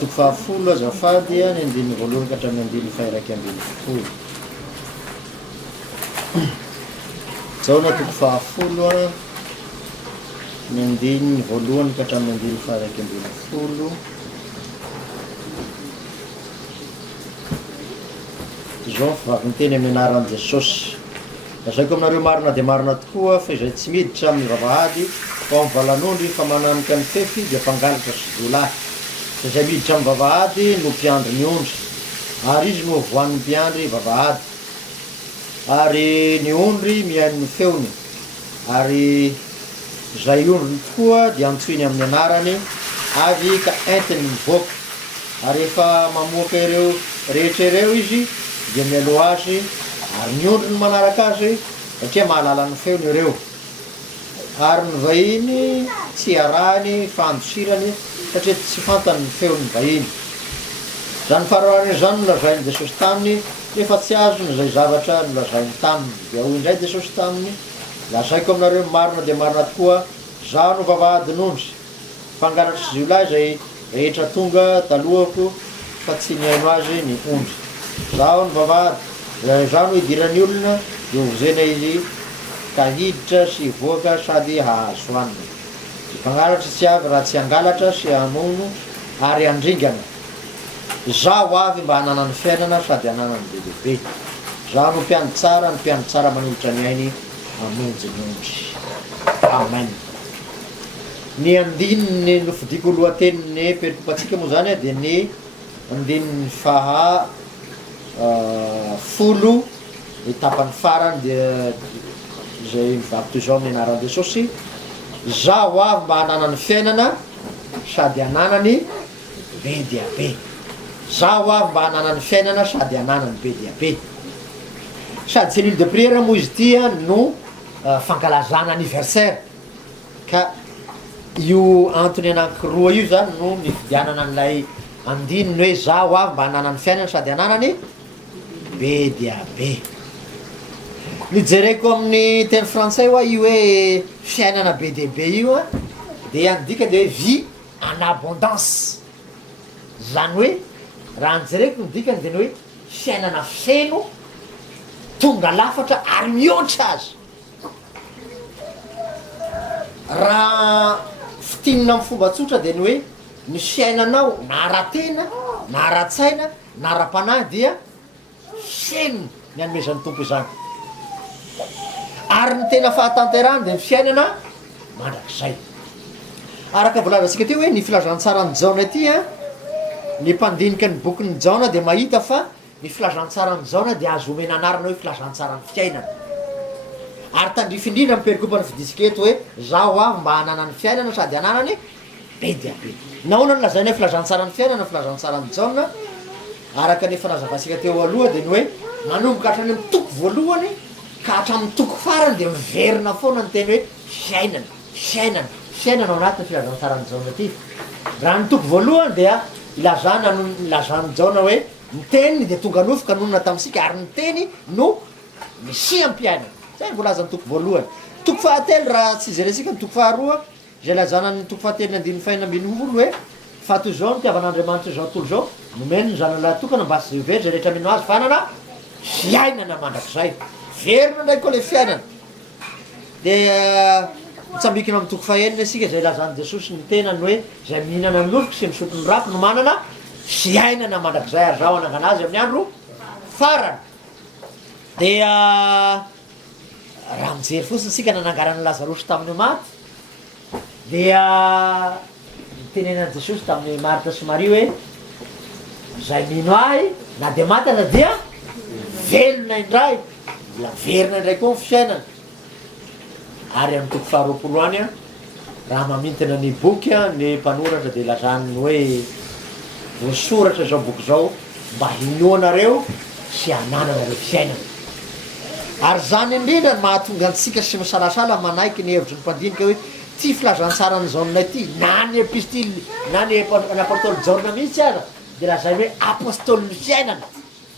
toko fahafolo azafady ny andiny voalohany ka hatramin'ny andiny faharaiky ambiny folo. Zaona toko fahafolo ny andiny voalohany ka hatramin'ny andiny faharaiky ambiny folo. Zao fivavy teny amin'ny anaran'i Jesosy. Lazaiko aminareo marina dia marina tokoa fa izay tsy miditra amin'ny vavahady fa amin'ny valan'ondry fa mananika ny fefy dia mpangalatra sy zolahy. Izay miditra amin'ny vavahady no mpiandry ny ondry, ary izy no voan'ny mpiandry vavahady. Ary ny ondry mihaino ny feony, ary izay ondriny tokoa dia antsoiny amin'ny anarany avy ka entiny mivoaka. Ary efa mamoaka ireo rehetra ireo izy dia mialoha azy, ary ny ondry no manaraka azy satria mahalala ny feony ireo. Ary ny vahiny tsy arahany fandosirany satria tsy fantany ny feon'ny vahiny. Zany faharoany zany nolazainy Jesosy taminy rehefa tsy azony izay zavatra nolazainy taminy. Dia hoy indray Jesosy taminy, lazaiko aminareo marina dia marina tokoa, zaho no vavahadin'ondry, mpangalatra sy zolahy izay rehetra tonga talohako fa tsy nihaino azy ny ondry. Zaho ny vavahady, zaho no hidiran'ny olona dia hovozena izy ka hiditra sy hivoaka sady hahazo hanina. Ny mpangalatra tsy avy raha tsy hangalatra sy hamono ary handringana. Zaho avy mba hanana ny fiainana sady hanana ny be lehibe. Zaho no mpiandry tsara, ny mpiandry tsara manolotra ny ainy hamonjy ny ondry. Amen. Ny andininy nofidiko lohateniny perikopatsika moa zany dia ny andininy folo ny tapany farany dia izay mivavy toy izao amin'ny anaran'i Jesosy. Zaho avy mba hanana ny fiainana sady hanana ny be dia be. Zaho avy mba hanana ny fiainana sady hanana ny be dia be. Sady cellule de prière moa izy tia no fankalazana anniversaire. Ka io antony anankiroa io zany no nividianana an'ilay andininy hoe zaho avy mba hanana ny fiainana sady hanana ny be dia be. Nijereko amin'ny teny frantsay hoa io hoe fiainana be dia be io dia andika dia hoe vie en abondance. Zany hoe raha nijereko ny dikany dia ny hoe fiainana feno tonga lafatra ary mihoatra azy. Raha fitinina amin'ny fomba tsotra dia ny hoe ny fiainanao na ara-tena na ara-tsaina na ara-panahy dia feno ny anomezan'ny tompo izany. Ary ny tena fahatanterahany dia ny fiainana mandrakizay. Araka volazantsika teo hoe ny filazantsarany Jaona ity ny mpandinika ny bokin'ny Jaona dia mahita fa ny filazantsarany Jaona dia azo omena anarana hoe filazantsarany fiainana. Ary tandrifindrindra ny perikopany fidisika eto hoe zaho avy mba hanana ny fiainana sady hanana ny be dia be. Nahoana no lazaina hoe filazantsarany fiainana filazantsarany Jaona? Araka ny efa nazavatsika teo aloha dia ny hoe manomboka hatrany amin'ny toko voalohany ka hatramin'ny toko farany dia miverina foana ny teny hoe fiainana, fiainana, fiainana ao anatin'ny filazantsarany Jaona ity. Raha ny toko voalohany dia ilazany Jaona hoe ny teniny dia tonga nofoka nonona tamintsika ary ny teny no misiam-piainana. Zay voalazany toko voalohany. Toko fahatelo raha tsy jerentsika ny toko faharoa izay lazana ny toko fahatelo ny andininy faina ambin'ny folo hoe fa toy izao ny tiavan'Andriamanitra izao tontolo izao nomeny ny zanany lahatokana mba sy very zay rehetra mino azy fa hanana fiainana mandrakizay. Verina ndraiky koa le fiainana. Dia mitsambikina amin'ny toko fahaenina isika izay lazany Jesosy ny tenany hoe izay mihinana ny lofiky sy misotro ny rafy no manana fiainana mandrakizay ary zaho hanangana azy amin'ny andro farany. Dia raha mijery fotsiny sika nanangaran'ny Lazarosy tamin'ny maty dia nitenenan'i Jesosy tamin'ny Marta sy Maria hoe zay mino ahy na dia maty na dia velona indray, mbola verina indray koa ny fiainana. Ary amin'ny toko faharoapolo any raha mamintana ny boky ny mpanoratra dia lazany hoe voasoratra zao boky zao mba hinoanareo sy hanananareo fiainana. Ary zany indrindra ny mahatonga antsika sy misalasala manaiky ny hevitry ny mpandinika hoe ty filazantsarany Jaona ity na ny epistily na ny apôstôly Jaona mihitsy aza dia lazany hoe apôstôly ny fiainana.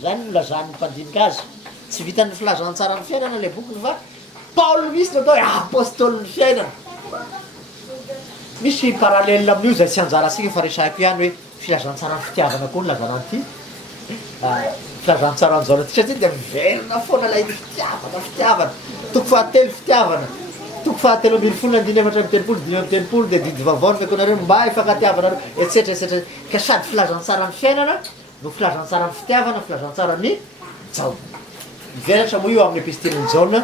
Zany no lazany mpandinika azy. Tsy vitan'ny filazantsarany fiainana le bokiny fa Paoly misy natao hoe apôstôly ny fiainana. Misy paralelina amin'io zay tsy anjara asika fa resahiko ihany hoe filazantsara ny fitiavana koa ny lazana an'ity filazantsara an'izao ty satria dia miverina foana lay fitiavana toko fahatelo fitiavana toko fahatelo ambin'ny folo andiny efatra amby telopolo dimy amby telopolo dia didy vaovao ny fekonareo mba ifankatiavanareo etsetraetsetra ka sady filazantsara ny fiainana no filazantsara ny fitiavana filazantsara ny jaona miveratra moa io amin'ny epistiliny jaona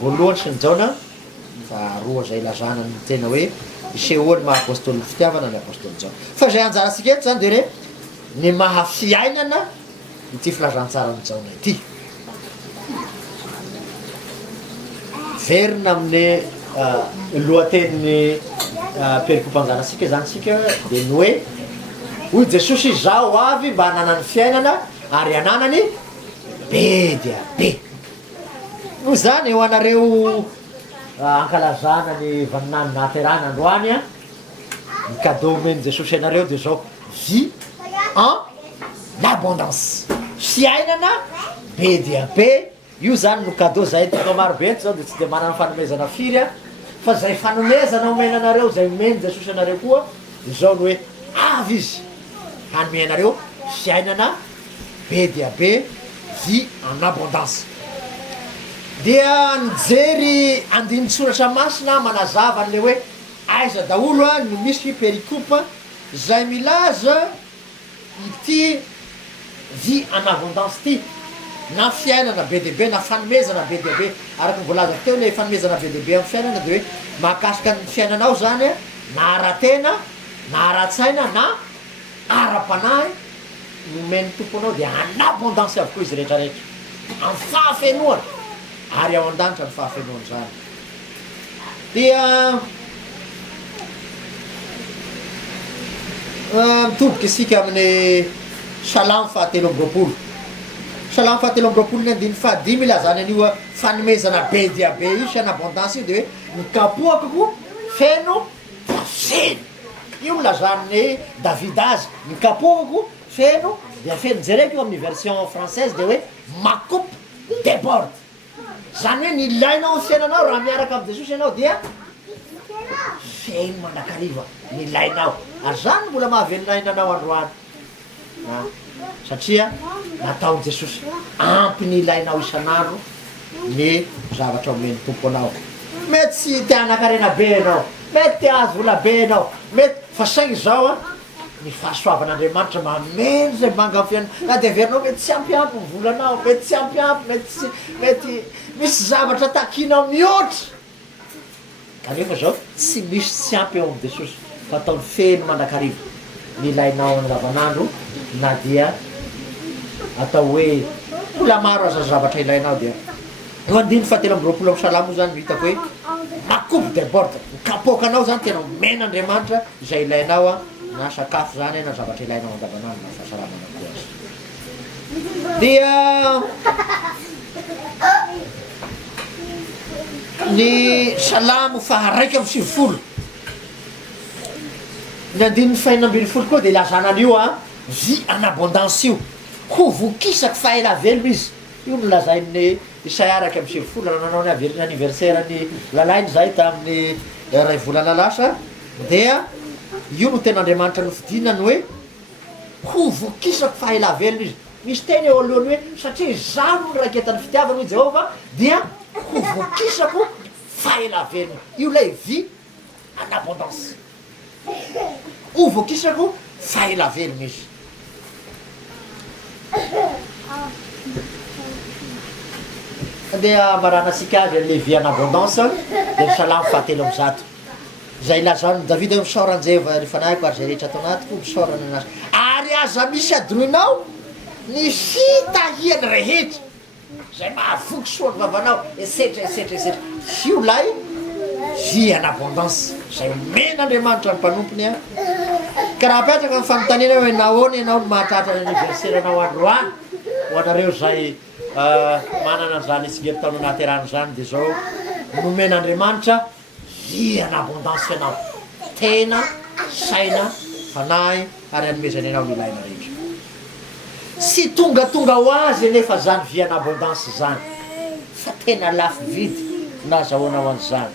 voalohany sy ny jaona fa roa zay lazana ny tena hoe isehoany maha apôstôly ny fitiavana ny apôstôly jaona fa zay anjarasika eto zany de re ny maha fiainana ity filazantsara ny jaona ity verina amin'ny lohateniny perikopam-janasika zany sika de ny hoe hoy Jesosy zaho avy mba hananany fiainana ary ananany be dia be no zany ho anareo ankalazana ny vaninany nahaterana androany a ny cadeau omeny Jesosy anareo de zao vie en abondance fiainana be dia be io zany no cadeau zay tonga marobe zao de tsy de manana fanomezana firy a fa zay fanomezana omena anareo zay omeny Jesosy anareo koa de zao no hoe avy izy hanome anareo fiainana be dia be vie en abondance dia nijery andinitsoratra masina manazava an'le hoe aiza daholo a no misy perikopa zay milaza ity vie en abondance ty na fiainana be dia be na fanomezana be dia be araky nyvoalaza teo le fanomezana be dia be amin'ny fiainana de hoe mahakasika ny fiainanao zany a na ara-tena na ara-tsaina na ara-panahy nomeny tomponao de en abondance avokoa izy rehetrarehetra amin'ny fahafenoana ary ao an-danitra ny fahafenoana zany dia mitoboka isika amin'ny salamo fahatelo amby roapolo salamo fahatelo amby roapolo ny andiny fahadimy ilazany an'io fanomezana be dia be io sy en abondance io de hoe nikapohakako feno da feno io milazany David azy nikapohako feno dia feno jereko io amin'ny version française de hoe ma coupe déborde zany hoe nilainao ny fiainanao raha miaraka amin'ny Jesosy ianao dia feno mandrakariva nilainao ary zany mbola mahavelonaignanao androany satria nataony Jesosy ampy nilainao isan'andro ny zavatra omeny tompo anao mety tsy te hanakarena be anao mety te azo vola be anao mety fa saingy zao a ny fahasoavan'Andriamanitra mameno zay manga fiainana na de averinao mety tsy ampiampy ny volanao mety tsy ampiampy mety misy zavatra takinao mihoatra kanefa zao tsy misy tsy ampy eo amin'ny Jesosy fa ataony feno mandrakariva nilainao andavanandro na dia atao hoe mbola maro aza zavatra ilainao dia eo andiny fahatelo amby roapolo amin'ny salamo zany hitako hoe macoupe déborde nikapokanao zany tena omen'Andriamanitra izay ilainao a na sakafo zany na zavatra ilainao andavanandro na fahasalamana koa azy dia ny salamo faharaiky amby sivifolo ny andininy fahinina ambin'ny folo koa de lazana an'io a vie en abondance io ho vokisaky faela veloma izy io no lazain'ny Isaia araky amby sivifolo raha nanao ny anniversaire ny lalainy zay tamin'ny ray volana lasa dia io no ten'Andriamanitra nofidinany hoe ho vokisaky faela veloma izy misy teny eo alohany hoe satria zano ny raketan'ny fitiavana hoy Jehova dia ho vokisako faela veloma io lay vie en abondance ho vokisako faela veloma izy dia maranasika azy le vie en abondance de ny salamo fahatelo amby zato zay lazany David hoe misaoranjeva rehefa nahiko ary zay rehetra atao anatiko misaorana anazy ary aza misy adroinao ny fitahiany rehetra zay mahavoky soa ny vavanao etsetra fio lay vie en abondance zay omen'Andriamanitra ny mpanompony a ka raha apetraka ny fanontaniana hoe nahoana ianao no mahatratra ny anniversaire anao androany ho anareo zay manana zany etsigety taona nahaterana zany de zao nomen'Andriamanitra vie en abondance fianao tena saina fanahy ary anomezany anao ny ilaina rehetra sy tongatonga ho azy nefa zany vie en abondance zany fa tena lafo vidy nazahoanao an'izany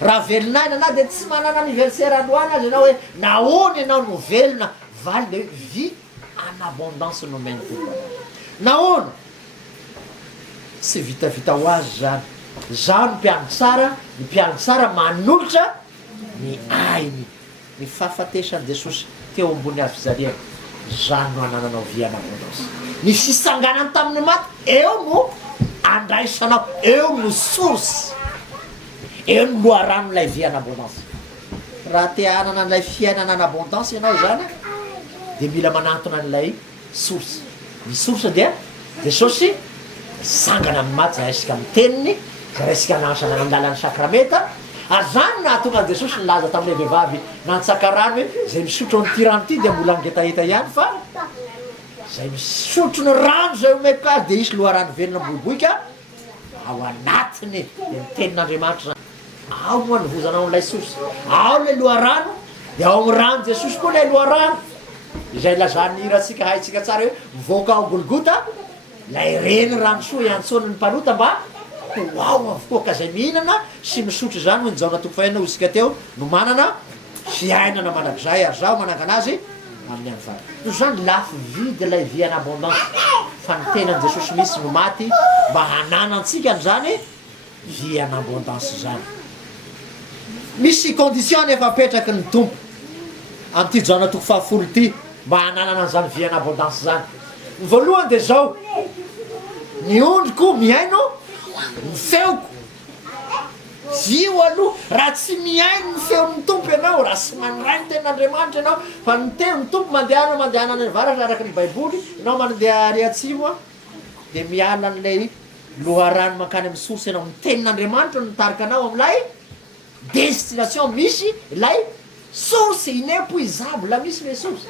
raha velon'aina na de tsy manana anniversaire androany azy anao hoe nahoana ianao no velona valy le vie en abondance no mainy tompo nahoana tsy vitavita ho azy zany zaho ny mpiango tsara manolotra ny ainy ny fahafatesany Jesosy teo ambony azo fizariana zany no anananao vie en abondance ny fisanganany tamin'ny maty eo no andraisanao eo no source eo no loharano lay vie en abondance raha te hanana n'lay fiainana en abondance ianao zany de mila manantona an'lay source ny source dia Jesosy sangana amin'ny maty zay resaka amin'ny teniny zay resaka nasana amin'ny lalan'ny sakramenta azany nahatonga Jesosy nilaza tamin'ilay vehivavy nantsaka rano hoe zay misotro n'ity rano ty dia mbola ngetaheta ihany fa zay misotro ny rano zay omeko azy de isy loharano velona boriboika ao anatiny de mitenin'Andriamanitra zany ao moa nyvozanao n'lay source ao le loharano de ao amin'ny rano Jesosy koa lay loharano izay lazany iratsika haitsika tsara hoe mivoaka ao Golgota lay reny rano soa iantsony ny mpalota mba ho ao avokoa ka zay mihinana sy misotro zany hoy nijaona toko fahinana osika teo no manana fiainana manak'izay ary zaho manangana azy amin'ny any fara no zany lafo vide lay vie en abondance fa ny tenany Jesosy misy no maty mba hananantsika n'zany vie en abondance zany misy condition nefa apetraky ny tompo am'ty jaona toko fahafolo ty mba hananana an'zany vie en abondance zany ny voalohany de zao ny ondriko miaino ny feoko io aloha raha tsy miaino ny feon'ny tompo ianao raha sy maniray ny ten'Andriamanitra ianao fa ny teo ny tompo mandehana any varatra araky ny baiboly ianao mandeha ary atsimo de miala an'lay loharano mankany amin'ny source ianao ny tenin'Andriamanitra no mitarika anao am'lay destination misy lay source inépuisable misy le source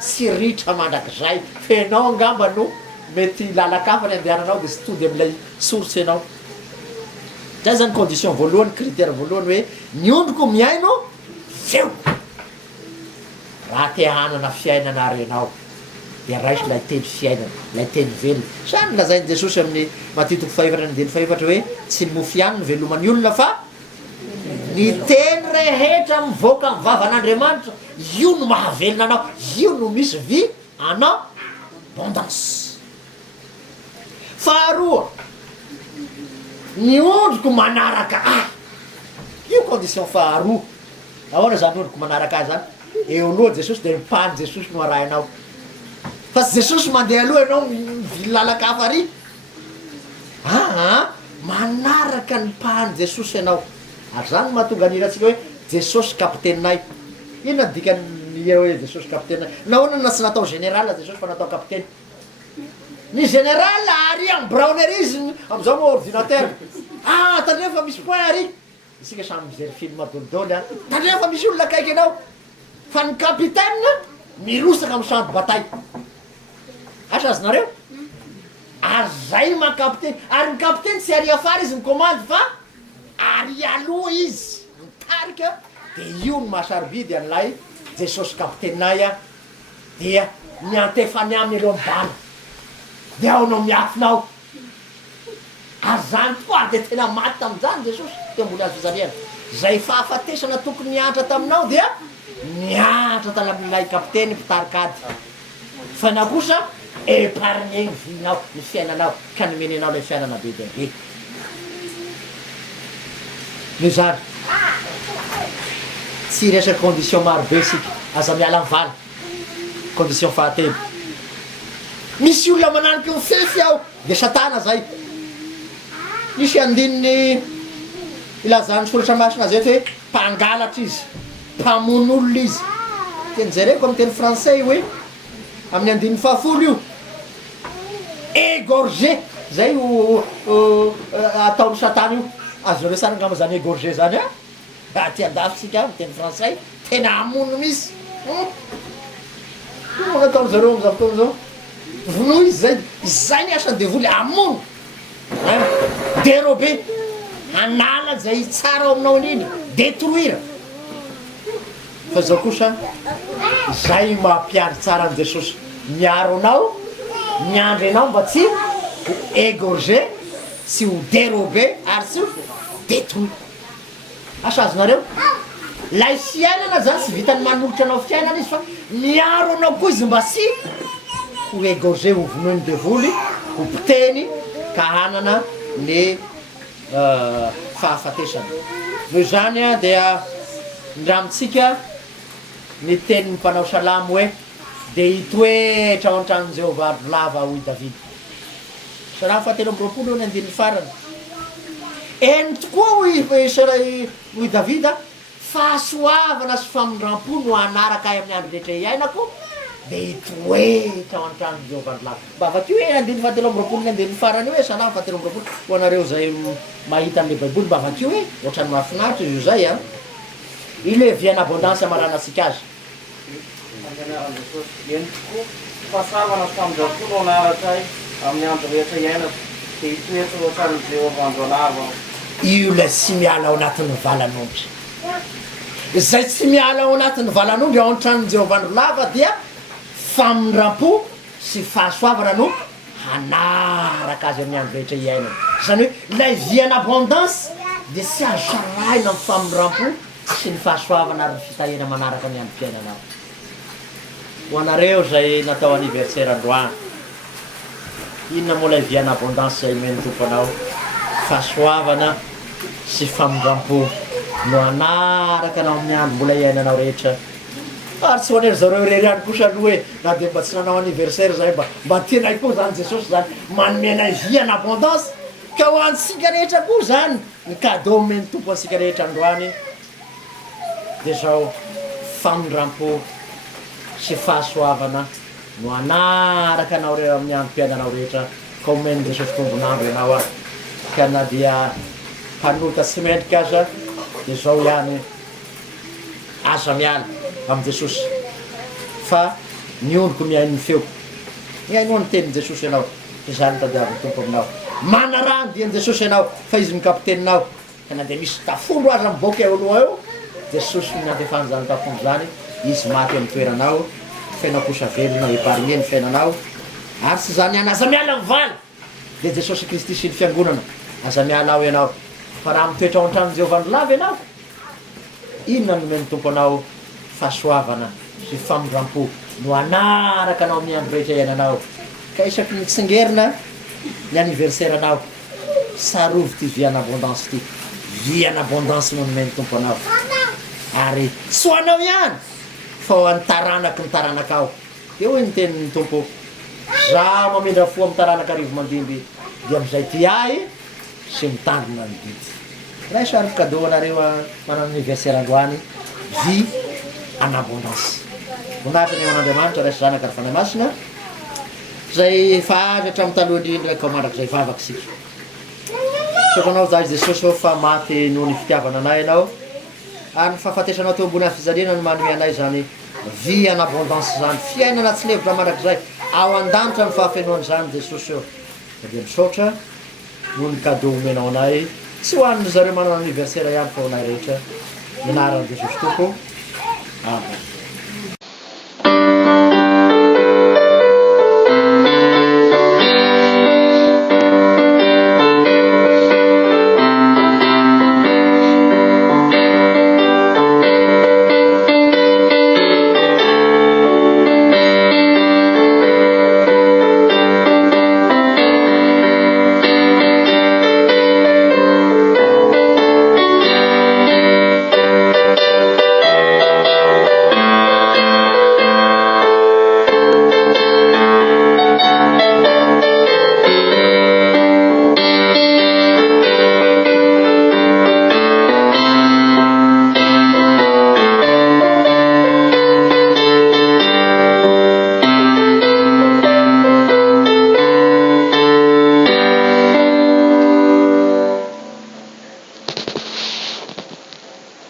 tsy ritra mandrak'izay fenao angamba no mety lalakafany andehananao de sy tody am'lay source ianao zay zany condition voalohany critère voalohany hoe ny ondriko miaino feo raha te hanana fiainana ary ianao de raisy lay teny fiainana lay teny velona zany lazainy Jesosy amin'ny Matthieu toko fahaefatra ny fahaefatra hoe tsy ny mofo ihany ny veloman'ny olona fa ny teny rehetra mivoaka ny vavan'Andriamanitra io no mahavelona anao io no misy vie en abondance faharoa ny ondriko manaraka io condition faharoa ahoana zany ondriko manaraka azy zany eo aloha Jesosy de mipany Jesosy no arahinao fa tsy Jesosy mandeha aloha ianao mivily lalaka hafa ary manaraka ny pany Jesosy ianao ary zany mahatonga aniratsika hoe Jesosy kapitenay inona dikany hoe Jesosy kapitenay nahoana na tsy natao général Jesosy fa natao kapiteny ny général ary amin'ny brownerisme am'izao moa ordinateur tandreo fa misy point ary isika samy mijery film dolidoly tandreo fa misy olona akaiky anao fa ny kapitaine mirosaka amin'ny champ de bataille asa azonareo ary zay mahakapiteny ary ny kapiteny tsy ary afara izy ny commande fa ary aloha izy mitarika de io ny mahasarobidy an'lay Jesosy kapitenay dia miantefany aminy aloha mibana de ao nao miafinao ary zany toa de tena maty tam'zany Jesosy teo ambony azo fizariana zay fahafatesana tokony miantra taminao dia miantra tala amin'ilay kapiteny mpitarika ady fa na kosa épargner ny vinao ny fiainanao ka nomenenao lay fiainana be deabe no zany tsy resaky condition marobe sika aza miala ny valy condition fahatelo misy olona mananiky mifefy aho de satana zay misy andininy ilazany soratra masina zay hoe mpangalatra izy mpamono olona izy teny jereko amin'ny teny français hoe amin'ny andininy fahafolo io égorgé zay ataony satana io azoreo sara ngamba zany égorgé zany ty andafitsika amin'ny teny français tena amono misy io nataony zareo am'zao fotoana zao vono izy zay ny asany devoly amono dérober hanala zay tsara ao aminao indrindra détruire fa zao kosa zay mampiandry tsara an Jesosy miaro anao miandry anao mba tsy ho égorger tsy ho dérober ary tsy ho détruire asa azonareo lay fiainana zany sy vitany manolotra anao fiainana izy fa miaro anao koa izy mba sy ho égorgé ho vonoiny devoly ho piteny ka hanana ny fahafatesana noho izany a dia ndramitsika ny tenin'ny mpanao salamo hoe de hitoetra ao an-tranon'i Jehovah lava hoy Davidy. Salamo fahatelo amby roapolo ny andininy farany. Eny tokoa hoy Davida, fahasoavana sy famindram-po no anaraka ahy amin'ny andro rehetra iainako de hitoetra ao an-tranon'i Jehovah lava. Mba avakio hoe andininy fahatelo amby roapolo ny andininy farany hoe salamo fahatelo amby roapolo ho anareo zay mahita amin'ny baiboly mba avakio hoe ohatrany mahafinaritra izy io zay a. Ile vie en abondance amarana antsika azy. Eny tokoa fahasavana sy famindram-po no anaraka ahy amin'ny andro rehetra iainako de hitoetra ao an-tranon'i Jehovah andro lava. Io lay tsy miala ao anatin'ny valan'ondry. Zay tsy miala ao anatin'ny valan'ondry ao an-tranon'i Jehovah andro lava dia famindram-po sy fahasoavana no hanaraka azy amin'ny andro rehetra iainana. Zany hoe lay vie en abondance de tsy azo sarahina amin'ny famindram-po sy ny fahasoavana ary ny fitahena manaraka ny androm-piainanao. Ho anareo zay natao anniversaire androany, inona moa lay vie en abondance zay meny tompo anao? Fahasoavana sy famindram-po no anaraka anao amin'ny andro mbola iainanao rehetra. Ary tsy hoanery zareo rery any kosa aloha hoe na de mba tsy nanao anniversaire zay mba tianay koa zany Jesosy zany manomenay vie en abondance ka ho antsika rehetra koa zany ny cadeau meny tompo antsika rehetra androany de zao famindram-po sy fahasoavana no anaraka anao amin'ny androm-piainanao rehetra ka omeny Jesosy tombonandro ianao a. Ka na dia hanota tsy mendrika aza de zao ihany aza miala amin'ny Jesosy fa niondriko mihaino ny feoko, mihaino ny tenin'i Jesosy ianao fa zany tadiavin'ny tompo aminao. Manarano dian'i Jesosy ianao fa izy ny kapiteninao ka na de misy tafondro aza miboaka eo aloha eo Jesosy ny andefany zany tafondro zany izy maty amin'ny toeranao fiainao kosa velona épargné ny fiainanao ary tsy zany ihany aza miala mivaly de Jesosy Kristy sy ny fiangonana aza miala ao ianao fa raha mitoetra ao an-tranon'i Jehovah andro lava ianao inona no meny tompo anao? Fahasoavana sy famindram-po no anaraka anao amin'ny andro rehetra iainanao. Ka isaky mitsingerina ny anniversaire anao sarovy ty vie en abondance ty, vie en abondance no meny tompo anao ary tsy ho anao ihany fa ho an'ny taranaky ny taranakao. De hoy ny tenin'ny tompo, za mamindra fo amin'ny taranaka arivo mandimby dia amizay ty ahy sy mitandrina ny bidy. Raha sary cadeau anareo manano anniversaire androany vie en abondance. Vonahitra ny aman'Andriamanitra raisy zanaka ary fanahy masina zay fahazatra amin'ny taloha indrindra ka mandrak'izay vavaka sika. Sokanao za Jesosy fa maty noho ny fitiavana anay ianao ary ny fahafatesanao teo ambony fijaliana no manome anay zany vie en abondance zany fiainana tsy levitra mandrak'izay ao an-danitra ny fahafenoany zany Jesosy eo. De misaotra noho ny cadeau omenao anay tsy ho an'ny zareo manao anniversaire ihany fa ho anay rehetra. Ny anaran'i Jesosy tompo. Amen.